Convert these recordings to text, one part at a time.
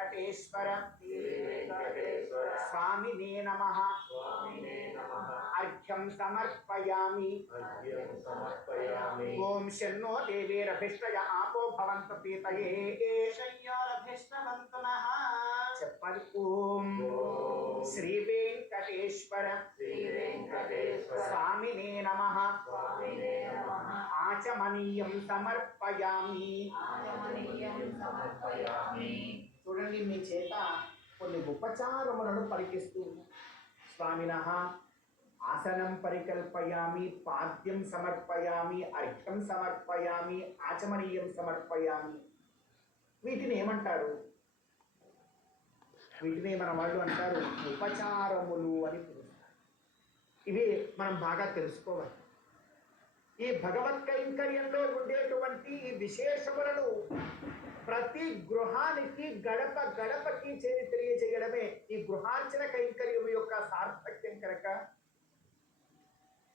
వెంకటేశ్వర స్వామినే నమః అర్ఘ్యం సమర్పయామి. ఓం శన్నో దేవీరభిష్టయ ఆపో భవంతు పీతయే చెప్పాలి. ఓం శ్రీ వెంకటేశ్వర స్వామినే నమః ఆచమనీయం సమర్పయామి. చూడండి, మీ చేత కొన్ని ఉపచారములను పరికిస్తూ స్వామినః ఆసనం పరికల్పయామి, పాద్యం సమర్పయామి, అర్ఘ్యం సమర్పయామి, ఆచమనీయం సమర్పయామి. వీటిని ఏమంటారు? వీటిని మన వాళ్ళు అంటారు ఉపచారములు అని పిలుస్తారు. ఇవి మనం బాగా తెలుసుకోవాలి. ఈ భగవత్ కైంకర్యంలో ఉండేటువంటి ఈ విశేషములను ప్రతి గృహానికి గడప గడపకి చేరి తెలియజేయడమే ఈ గృహార్చన కైంకర్యం యొక్క సార్థక్యం. కనుక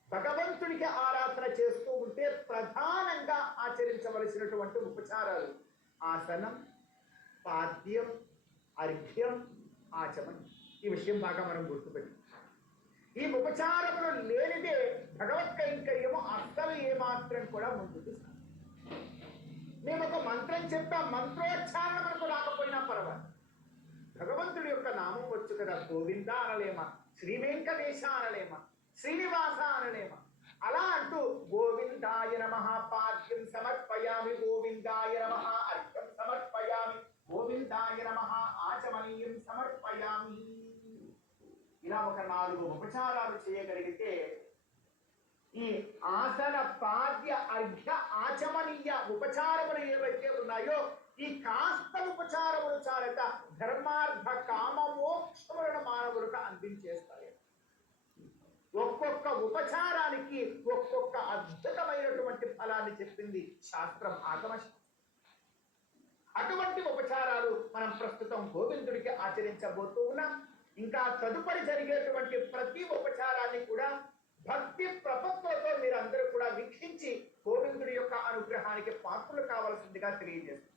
భగవంతుడికి ఆరాధన చేస్తూ ఉంటే ప్రధానంగా ఆచరించవలసినటువంటి ఉపచారాలు ఆసనం, పాద్యం, అర్ఘ్యం, ఆచమనం. ఈ విషయం బాగా మనం గుర్తుపెట్టి, ఈ ఉపచారములు లేనిదే భగవత్ కైంకర్యము అస్సలు ఏమాత్రం కూడా ముందుకు సాగదు. మేము ఒక మంత్రం చెప్తా, మంత్రోచ్చారణ మనకు రాకపోయినా పర్వాలేదు, భగవంతుడి యొక్క నామం వచ్చు కదా. గోవింద అనలేమా, శ్రీ వెంకటేశ అనలేమా, శ్రీనివాస అనలేమా. అలా అంటూ గోవిందాయ నమః పాద్యం సమర్పయామి, గోవిందాయ నమః అర్ఘ్యం సమర్పయామి, గోవిందాయ నమః ఆచమనీయం సమర్పయామి. ఇలా ఒక 4 ఉపచారాలు చేయగలిగితే ఈ ఆసన, పాద్య, అర్ఘ్య, ఆచమనీయ ఉపచారములు ఏవైతే ఉన్నాయో ఈ కాస్త ఉపచారములు చాలక ధర్మార్థ కామ మోక్షములను మానవులకు అందించేస్తాయి. ఒక్కొక్క ఉపచారానికి ఒక్కొక్క అద్భుతమైనటువంటి ఫలాన్ని చెప్పింది శాస్త్రం, ఆగమశాస్త్రం. అటువంటి ఉపచారాలు మనం ప్రస్తుతం గోవిందుడికి ఆచరించబోతూ ఉన్నాం. ఇంకా తదుపరి జరిగేటువంటి ప్రతి ఉపచారాన్ని కూడా భక్తి ప్రపత్తులతో మీరందరూ కూడా వీక్షించి గోవిందుడి యొక్క అనుగ్రహానికి పాత్రలు కావాల్సిందిగా తెలియజేస్తారు.